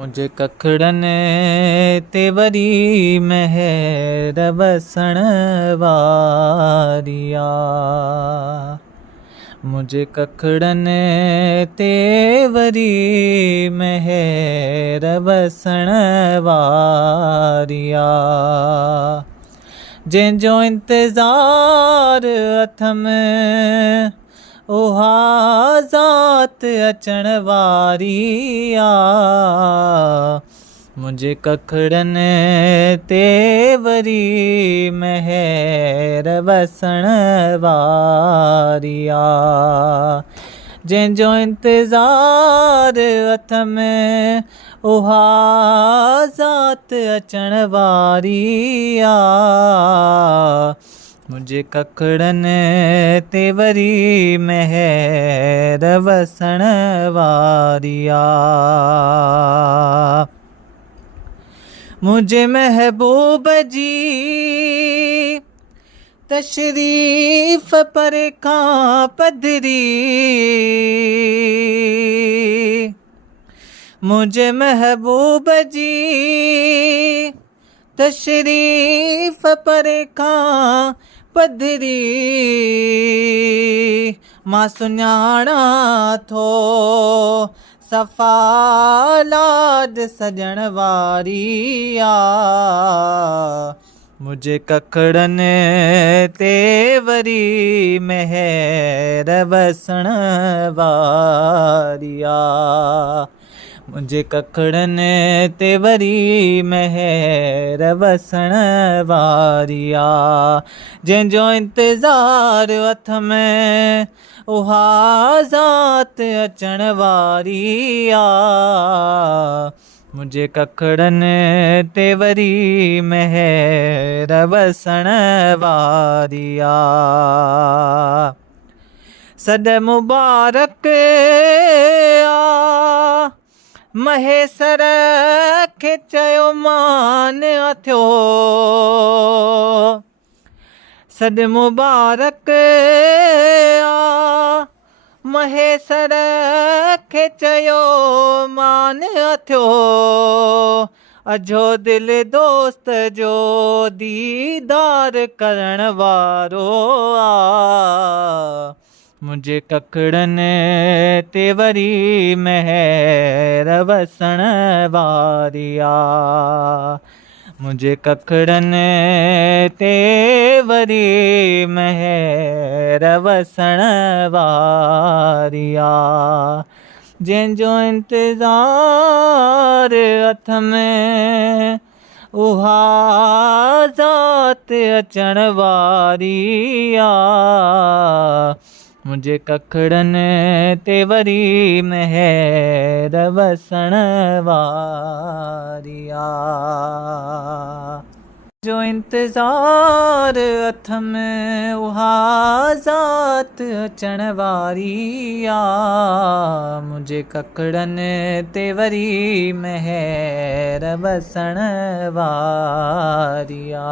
मुझे कखड़न ते वरी महर वसण वारिया। मुझे कखड़न ते वरी महर वसण वारिया। जंहिंजो इंतज़ार हथ में उहा ज़ात अचण वारी आ। मुंहिंजे कखड़न ते वरी महर वसण वारी आ। जंहिंजो इंतज़ार हथ में उहा ज़ात अचण वारी आ। मुंहिंजे कखड़न ते वरी महर वसण वारी आ। मुंहिंजे महबूब जी तशरीफ़ परे खां पधरी। मुंहिंजे महबूब जी तशरीफ़ परे खां पधरी। मां सुञाणा थो सफ़ा लाड सजण वारी आ। मुंहिंजे कखड़न ते वरी महर वसण वारी आ। मुंहिंजे कखड़न ते वरी महर वसण वारी आ। जंहिंजो इंतज़ार हथ में उहा ज़ात अचण वारी आ। मुंहिंजे कखड़न ते वरी महर वसण वारी आ। सॾ मुबारक आ महेसर खे चयो मान थियो। सॾ मुबारक आ महेसर खे चयो मान थियो। अझो दिलि दोस्त जो दीदार करण वारो आ। मुंहिंजे कखड़न ते वरी महर वसण वारी आ। मुंहिंजे कखड़न ते वरी महर वसण वारी आ। जंहिंजो इंतज़ार हथ में उहा ज़ात अचण वारी आ। मुंहिंजे कखड़न ते वरी महर वसण वारी आ। जो इंतज़ार हथ में उहा ज़ात अचण वारी आ। मुंहिंजे कखड़न ते वरी महर वसण वारी आ।